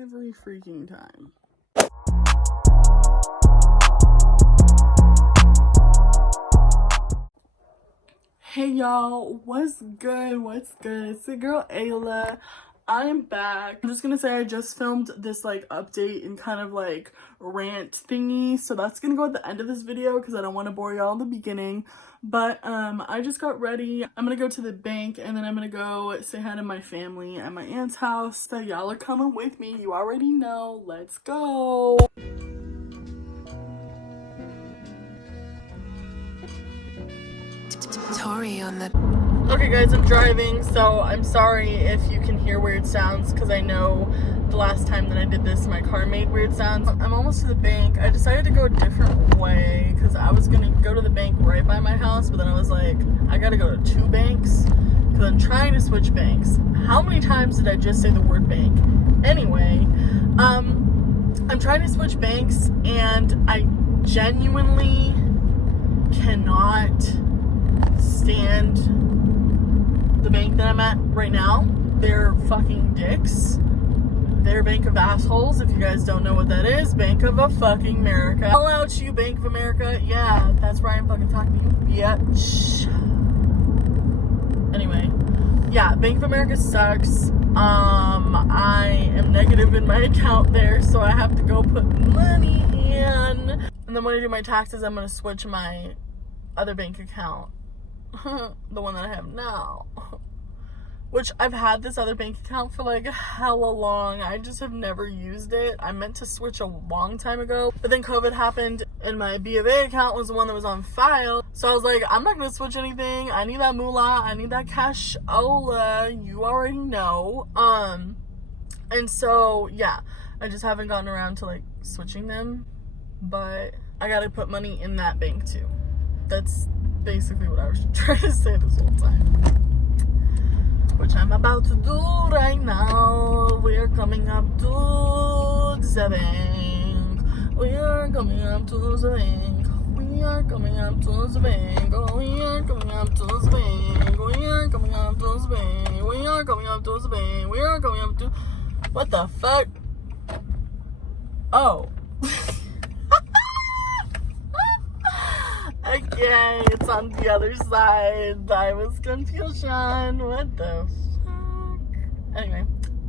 every freaking time. Hey y'all, what's good? It's the girl Ayla. I'm back. I'm just gonna say I just filmed this like update and kind of like rant thingy, so that's gonna go at the end of this video because I don't want to bore y'all in the beginning. But I just got ready. I'm gonna go to the bank and then I'm gonna go say hi to my family at my aunt's house. So y'all are coming with me, you already know. Let's go. Tori on the... Okay guys, I'm driving, so I'm sorry if you can hear weird sounds because I know the last time that I did this my car made weird sounds. I'm almost to the bank. I decided to go a different way because I was gonna go to the bank right by my house, but then I was like, I gotta go to two banks because I'm trying to switch banks. How many times did I just say the word bank? Anyway, I'm trying to switch banks and I genuinely cannot stand the bank that I'm at right now. They're fucking dicks. They're Bank of Assholes. If you guys don't know what that is, Bank of a fucking America. Call out to you, Bank of America. Yeah, that's right, I'm fucking talking to you, bitch. Anyway, yeah, Bank of America sucks. I am negative in my account there, so I have to go put money in. And then when I do my taxes, I'm gonna switch my other bank account. The one that I have now, which I've had this other bank account for like hella long. I just have never used it. I meant to switch a long time ago, but then COVID happened and my B of A account was the one that was on file, so I was like, I'm not gonna switch anything. I need that moolah, I need that cashola, you already know. And so yeah, I just haven't gotten around to like switching them, but I gotta put money in that bank too. That's basically what I was trying to say this whole time, which I'm about to do right now. We are coming up to the bank. We are coming up to the bank. We are coming up to the bank. Oh, we are coming up to the bank. We are coming up to the bank. We are coming up to the bank. We are coming up to... What the fuck? Oh. Okay, it's on the other side. I was confusion. What the fuck? Anyway,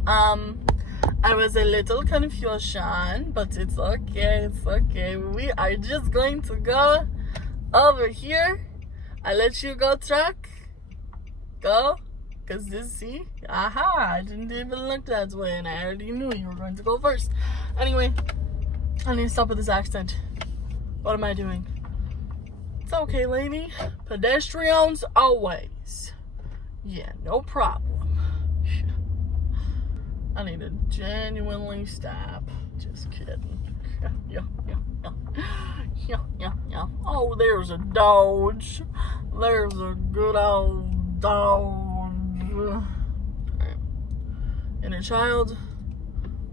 I was a little confusion, but it's okay. It's okay. We are just going to go over here. I let you go, truck. Go. Cause this, see? Aha! I didn't even look that way, and I already knew you were going to go first. Anyway, I need to stop with this accent. What am I doing? It's okay, lady. Pedestrians always. Yeah, no problem. I need to genuinely stop. Just kidding. Yeah. Oh, there's a Dodge. There's a good old Dodge. Alright. Inner child.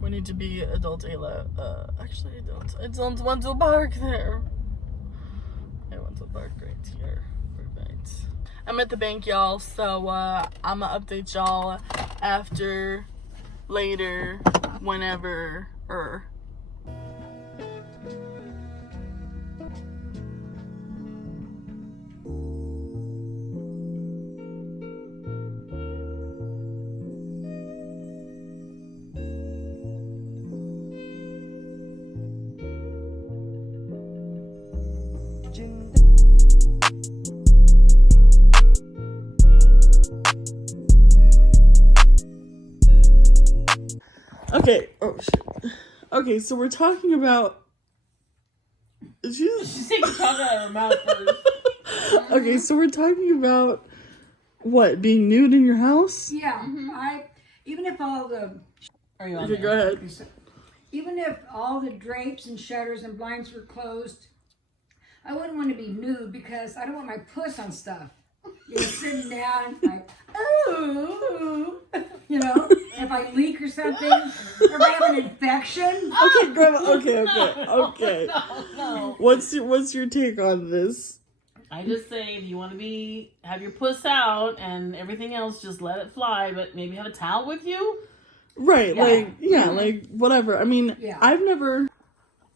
We need to be adult Ayla. Actually, I don't want to park there. I want to park right here. Perfect. I'm at the bank, y'all, so I'm gonna update y'all after, later, whenever, Okay, oh shit. Okay, so we're talking about... She's taking tongue out of her mouth first. Okay, so we're talking about, what, being nude in your house? Yeah, even if all the... Are you on Okay, there? go ahead. Even if all the drapes and shutters and blinds were closed, I wouldn't want to be nude because I don't want my puss on stuff. You know, sitting down, like, ooh, you know, if I leak or something, or if I have an infection. Okay, Grandma, okay. No. What's your take on this? I just say if you want to have your puss out and everything else, just let it fly, but maybe have a towel with you. Right, Yeah. like, yeah, like, whatever. I mean, Yeah.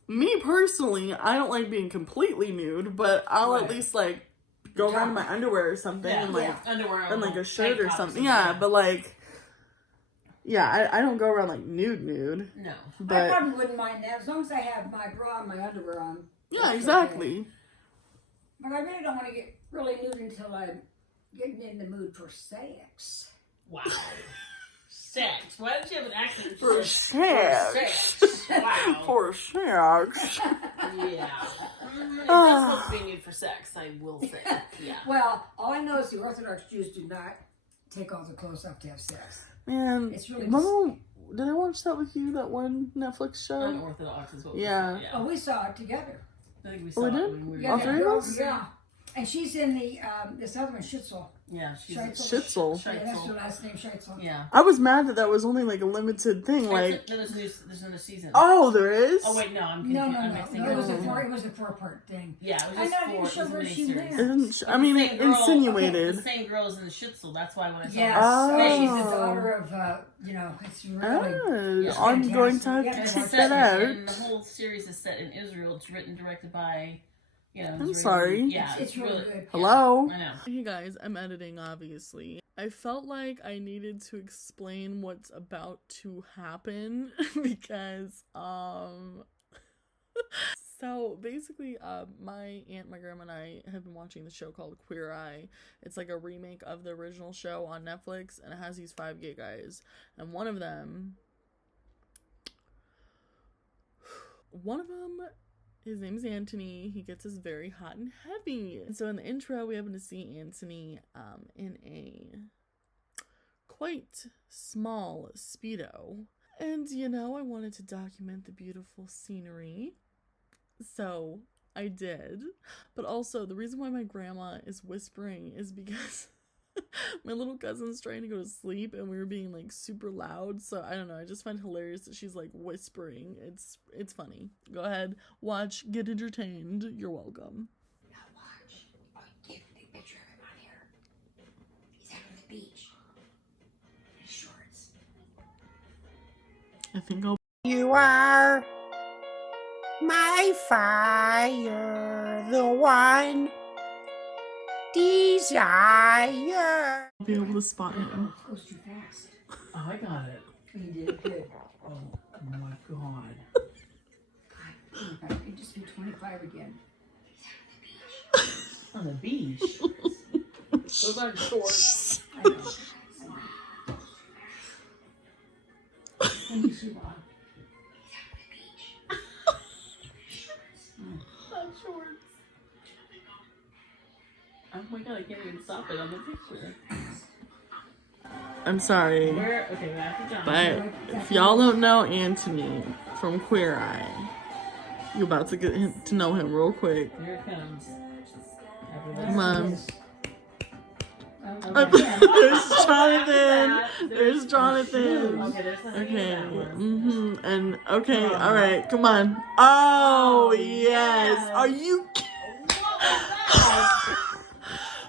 me personally, I don't like being completely nude, but I'll at least, like, go around in my underwear or something, and, like, underwear and, like, a shirt tank or top something. Yeah, but, like, yeah, I don't go around, like, nude. No. But, I probably wouldn't mind that as long as I have my bra and my underwear on. yeah, exactly. Okay. But I really don't want to get really nude until I'm getting in the mood for sex. Wow. Sex. Why don't you have an accent? For sex. Wow. For sex. Yeah. It's not supposed to be nude for sex, I will say. Yeah. Well, all I know is the Orthodox Jews do not take all the clothes off to have sex. Man, It's really did I watch that with you, that one Netflix show? Unorthodox is what we Yeah. said. Oh, we saw it together. I think we saw we it did? when we were All that three of girl- us? Yeah. And she's in the, this other one, Schitzel. Yeah, she's Schitzel. Yeah, that's her last name, Schitzel. Yeah. I was mad that was only, like, a limited thing, like... No, there's another season. Oh, there is? Oh, wait, no, I'm No, confused. I'm mixing it was up. it was a four-part thing. Yeah, it I was know, just I didn't show four. where It was a she miniseries. lives. I mean, it insinuated. The same girl is in the Schitzel. That's why when I saw Yes, her she's face, the daughter of, it's really... Oh, I'm going to have Yeah, to it's check set that out. and the whole series is set in Israel. It's written and directed by, I'm sorry. Yeah, It's really good. Hello? I know. Hey guys, I'm editing, obviously. I felt like I needed to explain what's about to happen because, so basically, my aunt, my grandma, and I have been watching the show called Queer Eye. It's like a remake of the original show on Netflix, and it has these 5 gay guys, and one of them, his name is Anthony. He gets us very hot and heavy. And so in the intro, we happen to see Anthony in a quite small Speedo. And, I wanted to document the beautiful scenery. So I did. But also, the reason why my grandma is whispering is because my little cousin's trying to go to sleep and we were being like super loud. So I don't know, I just find it hilarious that she's like whispering. It's funny. Go ahead, watch, get entertained. You're welcome. Now watch. Get a picture of him on here. He's out on the beach. In his shorts. I think I'll... You are my fire, the one desire. be able to spot him. It goes too fast. Oh, I got it. You did good. Oh my god. God, if I could just be 25 again. On the beach. Those aren't shorts. I know. Let me see what. Not shorts. Oh my god, I can't even stop it on the picture. I'm sorry, Okay, we have to jump. but if y'all don't know Anthony from Queer Eye, you about to get to know him real quick. Here it comes. Come on. Okay. There's Jonathan. There's Jonathan. Okay, there's the Okay. one. And okay. All right. Come on. Oh yes. Are you?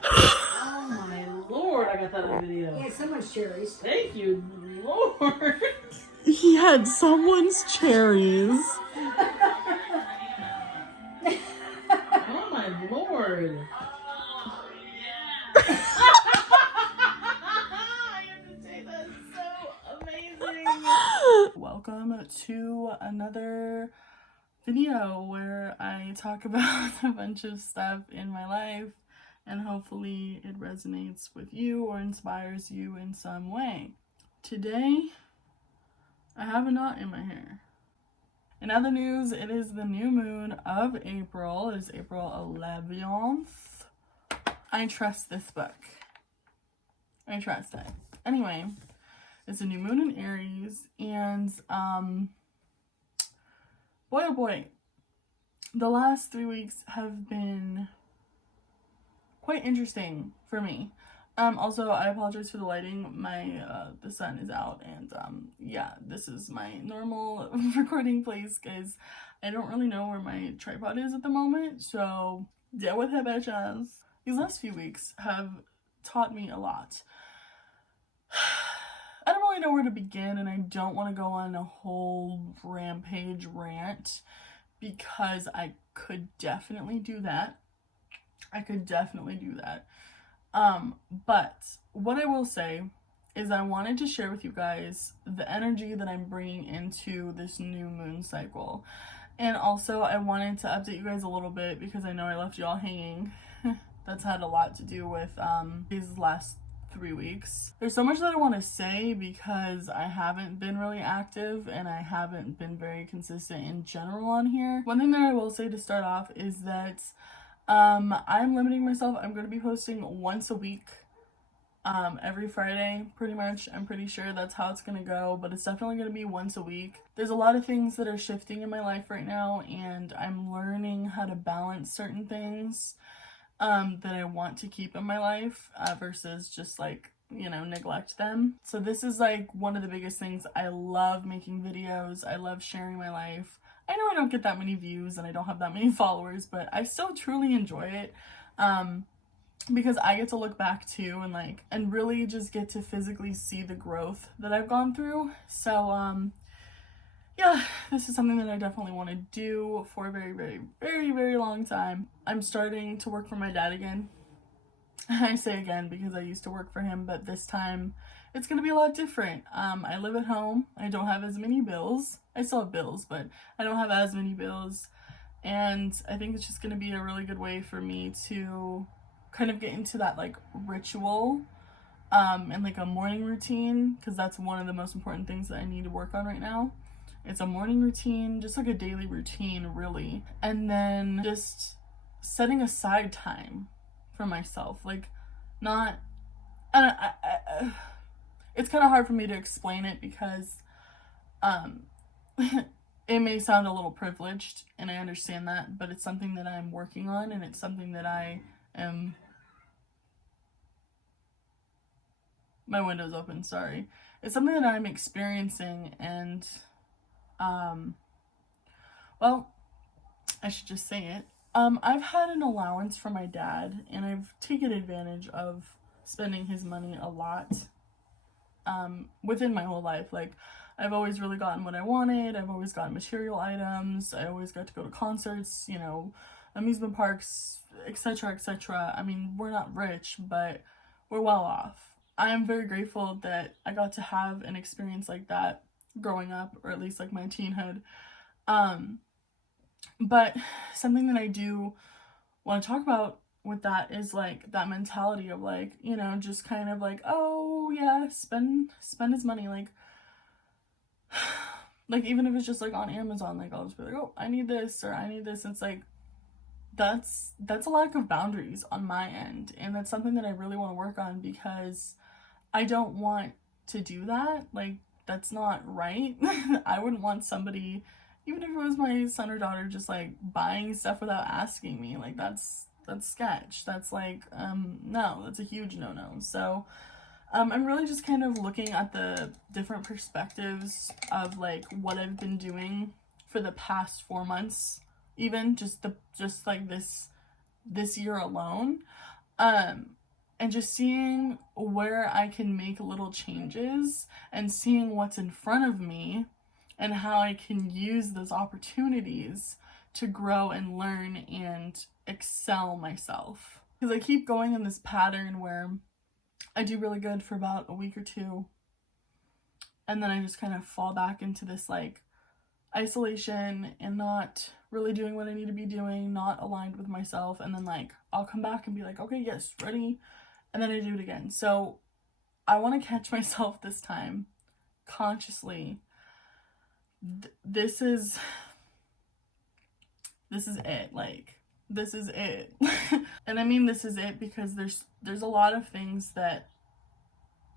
Oh my lord, I got that on video. Yeah, someone's cherries. Thank you, Lord. He had someone's cherries. Oh my lord. I have to say that's so amazing. Welcome to another video where I talk about a bunch of stuff in my life and hopefully it resonates with you or inspires you in some way. Today, I have a knot in my hair. In other news, it is the new moon of April. It is April 11th. I trust this book. I trust it. Anyway, it's a new moon in Aries, and boy oh boy, the last 3 weeks have been quite interesting for me. Also, I apologize for the lighting. The sun is out, and yeah, this is my normal recording place because I don't really know where my tripod is at the moment, so deal with it, bitches. These last few weeks have taught me a lot. I don't really know where to begin, and I don't want to go on a whole rampage rant because I could definitely do that. But what I will say is I wanted to share with you guys the energy that I'm bringing into this new moon cycle. And also I wanted to update you guys a little bit because I know I left y'all hanging. That's had a lot to do with these last 3 weeks. There's so much that I want to say because I haven't been really active and I haven't been very consistent in general on here. One thing that I will say to start off is that I'm limiting myself. I'm going to be posting once a week, every Friday, pretty much. I'm pretty sure that's how it's going to go, but it's definitely going to be once a week. There's a lot of things that are shifting in my life right now, and I'm learning how to balance certain things that I want to keep in my life versus just like, you know, neglect them. So this is like one of the biggest things. I love making videos. I love sharing my life. I know I don't get that many views and I don't have that many followers, but I still truly enjoy it because I get to look back too and really just get to physically see the growth that I've gone through. So yeah, this is something that I definitely want to do for a very, very, very, very long time. I'm starting to work for my dad again. I say again because I used to work for him, but this time it's going to be a lot different. I live at home. I don't have as many bills. I still have bills, but I don't have as many bills. And I think it's just going to be a really good way for me to kind of get into that like ritual and like a morning routine, because that's one of the most important things that I need to work on right now. It's a morning routine, just like a daily routine, really. And then just setting aside time for myself. Like, not... And it's kind of hard for me to explain it because it may sound a little privileged, and I understand that, but it's something that I'm working on, and it's something that I am... My window's open, sorry. It's something that I'm experiencing, and... well, I should just say it. I've had an allowance from my dad, and I've taken advantage of spending his money a lot, within my whole life. Like, I've always really gotten what I wanted. I've always gotten material items. I always got to go to concerts, you know, amusement parks, etc., etc. I mean, we're not rich, but we're well off. I am very grateful that I got to have an experience like that growing up, or at least like my teenhood. But something that I do want to talk about with that is like that mentality of like, you know, just kind of like, oh yeah, spend his money, like even if it's just like on Amazon, like I'll just be like, oh, I need this or I need this. It's like that's a lack of boundaries on my end, and that's something that I really want to work on because I don't want to do that. Like, that's not right. I wouldn't want somebody, even if it was my son or daughter, just like buying stuff without asking me. Like, that's sketch. That's like, no, that's a huge no-no. So I'm really just kind of looking at the different perspectives of like what I've been doing for the past 4 months, even just like this year alone, and just seeing where I can make little changes and seeing what's in front of me and how I can use those opportunities to grow and learn and excel myself. Because I keep going in this pattern where I do really good for about a week or two, and then I just kind of fall back into this like isolation and not really doing what I need to be doing, not aligned with myself, and then like I'll come back and be like, okay, yes, ready, and then I do it again. So I want to catch myself this time consciously. This is it. Like, this is it. And I mean this is it because there's a lot of things that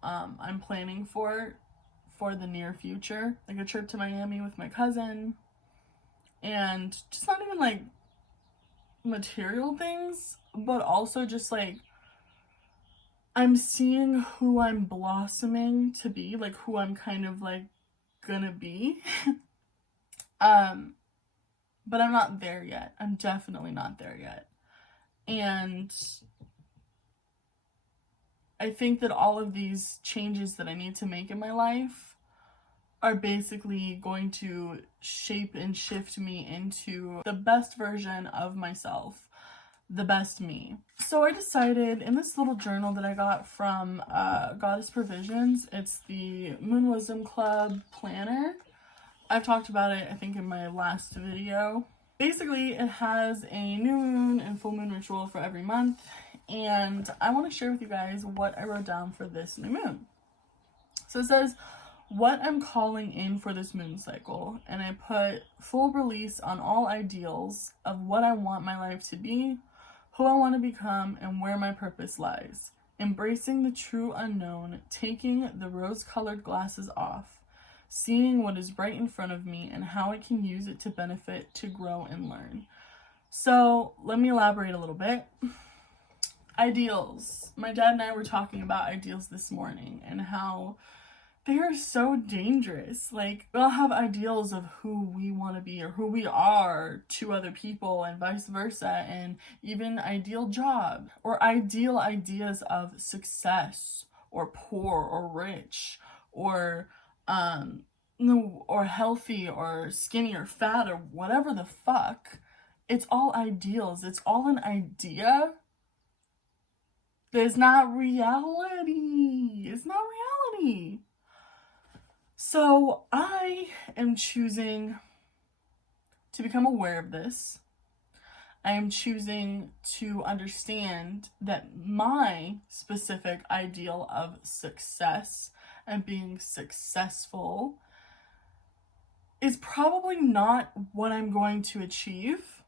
I'm planning for the near future, like a trip to Miami with my cousin, and just not even like material things, but also just like I'm seeing who I'm blossoming to be, like who I'm kind of like gonna be. But I'm not there yet. I'm definitely not there yet. And I think that all of these changes that I need to make in my life are basically going to shape and shift me into the best version of myself, the best me. So I decided in this little journal that I got from Goddess Provisions, it's the Moon Wisdom Club planner. I've talked about it, I think, in my last video. Basically, it has a new moon and full moon ritual for every month, and I want to share with you guys what I wrote down for this new moon. So it says, what I'm calling in for this moon cycle, and I put full release on all ideals of what I want my life to be, who I want to become, and where my purpose lies. Embracing the true unknown, taking the rose-colored glasses off, seeing what is right in front of me and how I can use it to benefit, to grow, and learn. So let me elaborate a little bit. Ideals. My dad and I were talking about ideals this morning and how they are so dangerous. Like, we all have ideals of who we want to be or who we are to other people and vice versa, and even ideal job or ideal ideas of success or poor or rich or or healthy or skinny or fat or whatever the fuck. It's all ideals. It's all an idea. It's not reality. It's not reality. So I am choosing to become aware of this. I am choosing to understand that my specific ideal of success and being successful is probably not what I'm going to achieve.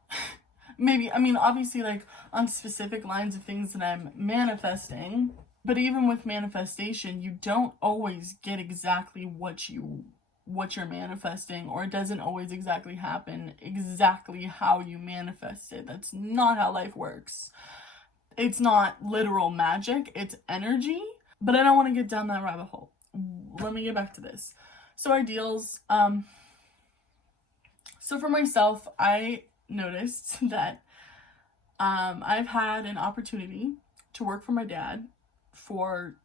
Maybe, I mean, obviously, like, on specific lines of things that I'm manifesting. But even with manifestation, you don't always get exactly what you're manifesting, or it doesn't always exactly happen exactly how you manifest it. That's not how life works. It's not literal magic, it's energy. But I don't want to get down that rabbit hole. Let me get back to this. So ideals. So for myself, I noticed that I've had an opportunity to work for my dad for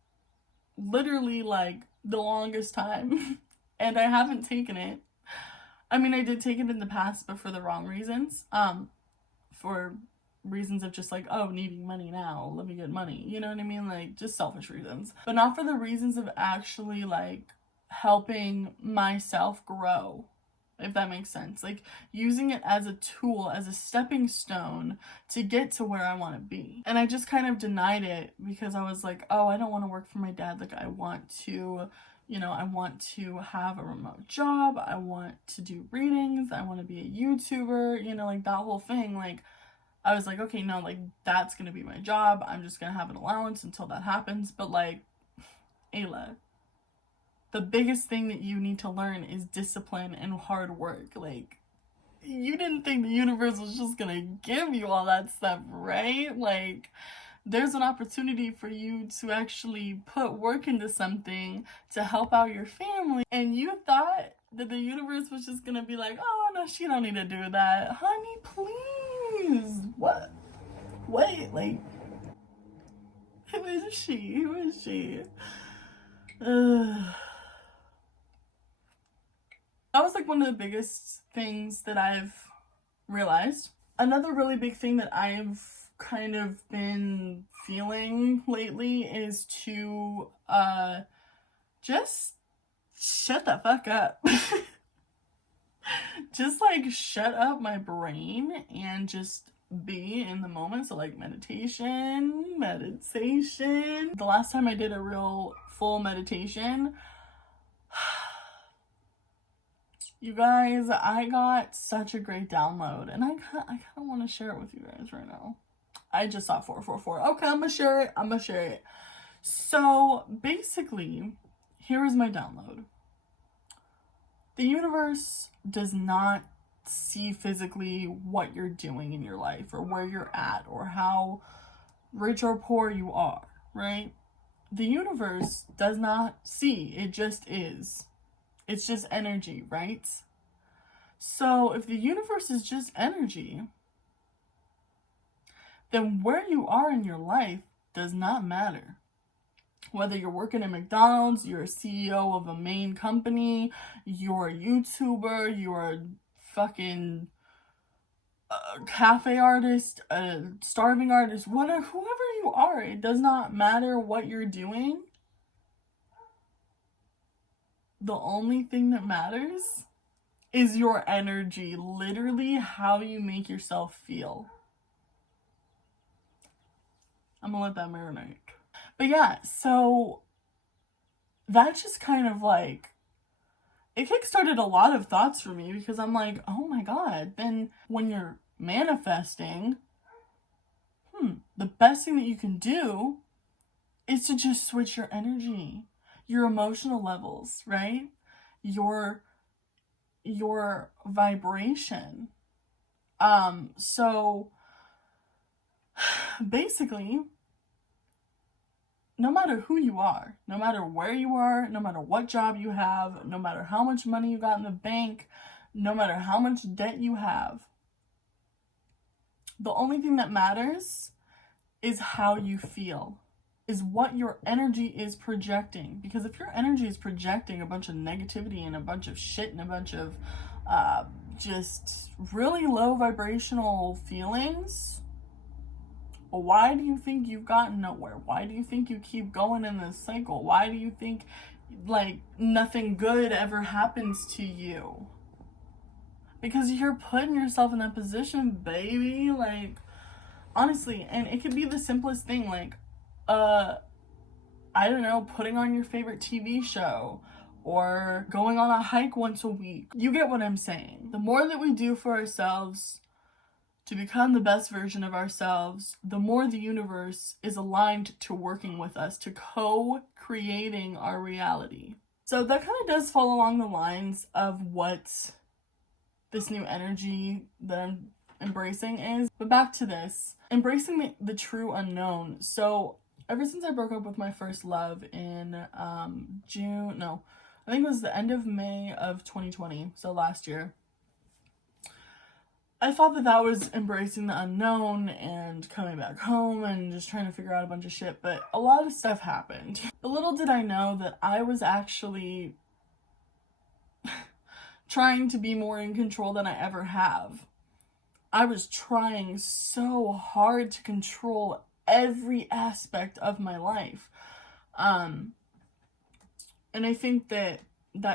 literally like the longest time and I haven't taken it. I mean, I did take it in the past, but for the wrong reasons. For reasons of just like, oh, needing money now, let me get money, you know what I mean? Like, just selfish reasons, but not for the reasons of actually like helping myself grow, if that makes sense. Like, using it as a tool, as a stepping stone to get to where I want to be. And I just kind of denied it because I was like, oh, I don't want to work for my dad. Like, I want to, you know, I want to have a remote job. I want to do readings. I want to be a YouTuber, you know, like that whole thing. Like, I was like, okay, no, like, that's going to be my job. I'm just going to have an allowance until that happens. But like, Ayla, the biggest thing that you need to learn is discipline and hard work. Like, you didn't think the universe was just gonna give you all that stuff, right? Like, there's an opportunity for you to actually put work into something to help out your family. And you thought that the universe was just gonna be like, oh, no, she don't need to do that. Honey, please. What? Wait, like, who is she? Who is she? That was like one of the biggest things that I've realized. Another really big thing that I've kind of been feeling lately is to just shut the fuck up. Just like shut up my brain and just be in the moment. So like meditation. The last time I did a real full meditation, you guys, I got such a great download, and I kind of want to share it with you guys right now. I just saw 444. Okay, I'm gonna share it. So basically, here is my download. The universe does not see physically what you're doing in your life or where you're at or how rich or poor you are, right? The universe does not see, it just is. It's just energy, right? So if the universe is just energy, then where you are in your life does not matter. Whether you're working at McDonald's, you're a CEO of a main company, you're a YouTuber, you're a fucking cafe artist, a starving artist, whatever, whoever you are, it does not matter what you're doing. The only thing that matters is your energy, literally how you make yourself feel. I'm gonna let that marinate. But yeah, so that just kind of like, it kickstarted a lot of thoughts for me, because I'm like, oh my God, then when you're manifesting, the best thing that you can do is to just switch your energy, your emotional levels, right? Your vibration. So basically, no matter who you are, no matter where you are, no matter what job you have, no matter how much money you got in the bank, no matter how much debt you have, the only thing that matters is how you feel, is what your energy is projecting. Because if your energy is projecting a bunch of negativity and a bunch of shit and a bunch of just really low vibrational feelings, why do you think you've gotten nowhere? Why do you think you keep going in this cycle? Why do you think like nothing good ever happens to you? Because you're putting yourself in that position, baby. Like, honestly, and it could be the simplest thing, like I don't know, putting on your favorite TV show or going on a hike once a week. You get what I'm saying. The more that we do for ourselves to become the best version of ourselves, the more the universe is aligned to working with us, to co-creating our reality. So that kind of does fall along the lines of what this new energy that I'm embracing is. But back to this, embracing the true unknown. So ever since I broke up with my first love in I think it was the end of May of 2020, so last year, I thought that that was embracing the unknown and coming back home and just trying to figure out a bunch of shit, but a lot of stuff happened. But little did I know that I was actually trying to be more in control than I ever have. I was trying so hard to control every aspect of my life. And I think that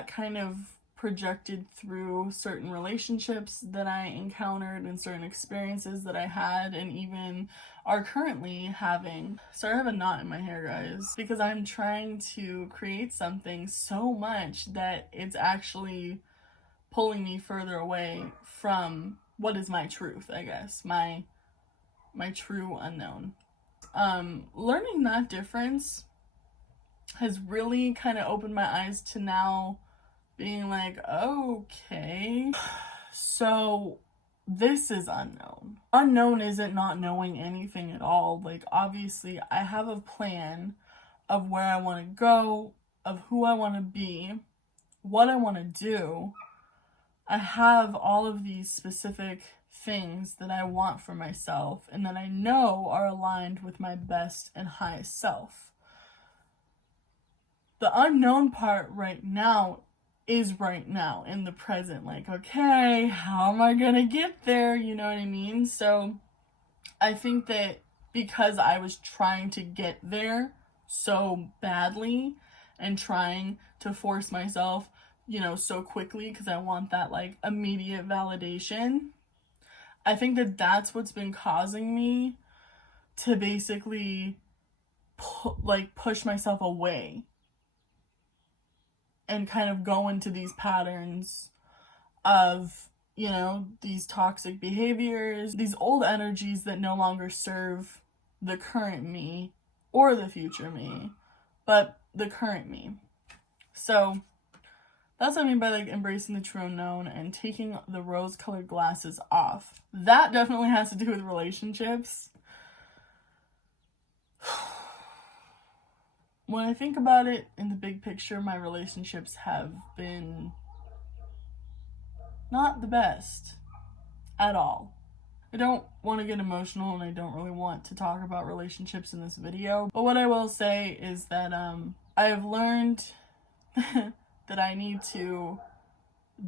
kind of projected through certain relationships that I encountered and certain experiences that I had and even are currently having. Sorry, I have a knot in my hair, guys, because I'm trying to create something so much that it's actually pulling me further away from what is my truth, I guess, my true unknown. Learning that difference has really kind of opened my eyes to now being like, okay, so this is unknown. Unknown isn't not knowing anything at all. Like, obviously, I have a plan of where I want to go, of who I want to be, what I want to do. I have all of these specific things that I want for myself and that I know are aligned with my best and highest self. The unknown part right now is right now in the present. Like, okay, how am I gonna get there? You know what I mean? So I think that because I was trying to get there so badly and trying to force myself, so quickly because I want that like immediate validation, I think that that's what's been causing me to basically push myself away and kind of go into these patterns of, these toxic behaviors, these old energies that no longer serve the current me or the future me, but the current me. So that's what I mean by like embracing the true unknown and taking the rose-colored glasses off. That definitely has to do with relationships. When I think about it in the big picture, my relationships have been not the best at all. I don't want to get emotional, and I don't really want to talk about relationships in this video. But what I will say is that I have learned that I need to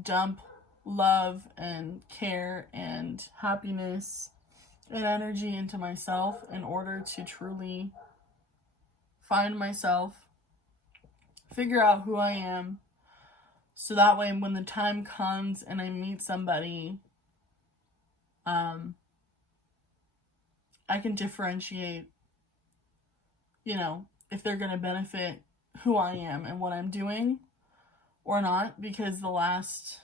dump love and care and happiness and energy into myself in order to truly find myself, figure out who I am, so that way when the time comes and I meet somebody, I can differentiate, you know, if they're going to benefit who I am and what I'm doing or not, because the last,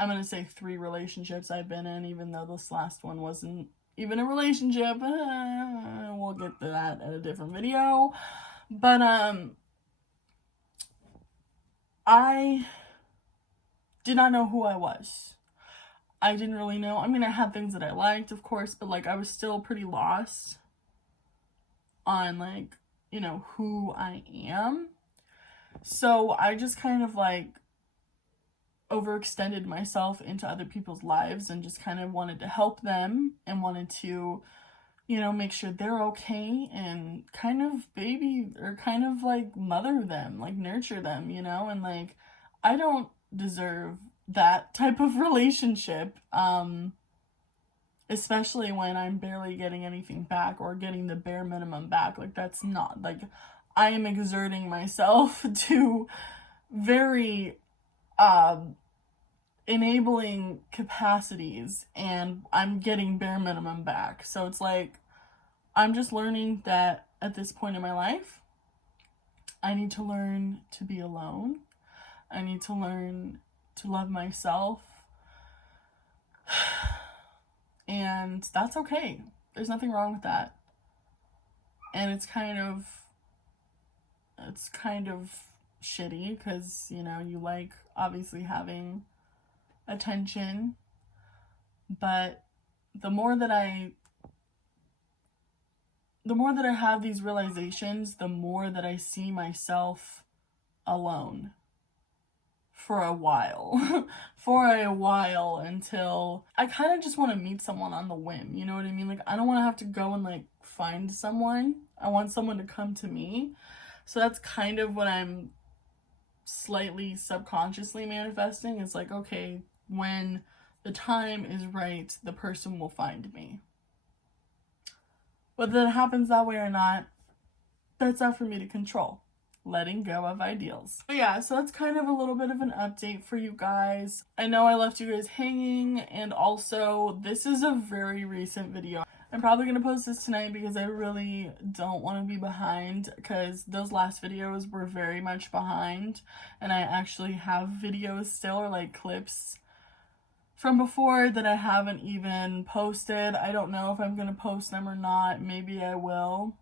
I'm going to say 3 relationships I've been in, even though this last one wasn't even a relationship, we'll get to that in a different video, but I did not know who I was. I didn't really know. I mean, I had things that I liked, of course, but like I was still pretty lost on like, you know, who I am. So I just kind of like overextended myself into other people's lives and just kind of wanted to help them and wanted to, you know, make sure they're okay and kind of baby or kind of like mother them, like nurture them, you know, and like I don't deserve that type of relationship, especially when I'm barely getting anything back or getting the bare minimum back. Like that's not, like I am exerting myself to very enabling capacities and I'm getting bare minimum back. So it's like I'm just learning that at this point in my life I need to learn to be alone. I need to learn to love myself, and that's okay. There's nothing wrong with that. And it's kind of shitty because, you know, you like obviously having attention, but the more that I have these realizations, the more that I see myself alone for a while until I kind of just want to meet someone on the whim, you know what I mean? Like I don't want to have to go and like find someone. I want someone to come to me. So that's kind of what I'm slightly subconsciously manifesting. It's like, okay, when the time is right, the person will find me. Whether that happens that way or not, that's not for me to control. Letting go of ideals. But yeah, so that's kind of a little bit of an update for you guys. I know I left you guys hanging, and also this is a very recent video. I'm probably going to post this tonight because I really don't want to be behind, because those last videos were very much behind, and I actually have videos still, or like clips from before that I haven't even posted. I don't know if I'm going to post them or not. Maybe I will.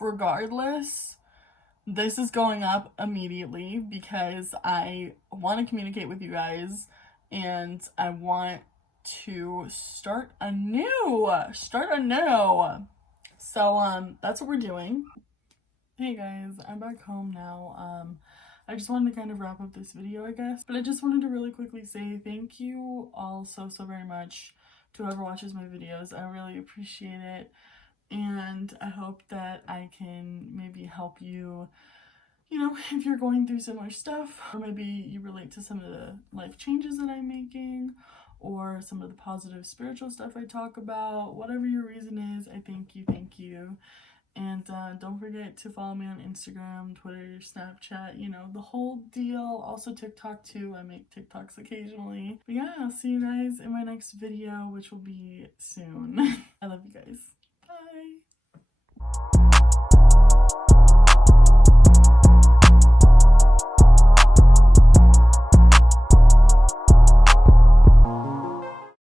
Regardless, this is going up immediately because I want to communicate with you guys and I want to start anew. So that's what we're doing. Hey guys, I'm back home now. I just wanted to kind of wrap up this video, I guess, but I just wanted to really quickly say thank you all so very much to whoever watches my videos. I really appreciate it. And I hope that I can maybe help you, you know, if you're going through similar stuff, or maybe you relate to some of the life changes that I'm making, or some of the positive spiritual stuff I talk about. Whatever your reason is, I thank you. And don't forget to follow me on Instagram, Twitter, Snapchat, you know, the whole deal. Also TikTok too. I make TikToks occasionally. But yeah, I'll see you guys in my next video, which will be soon. I love you guys.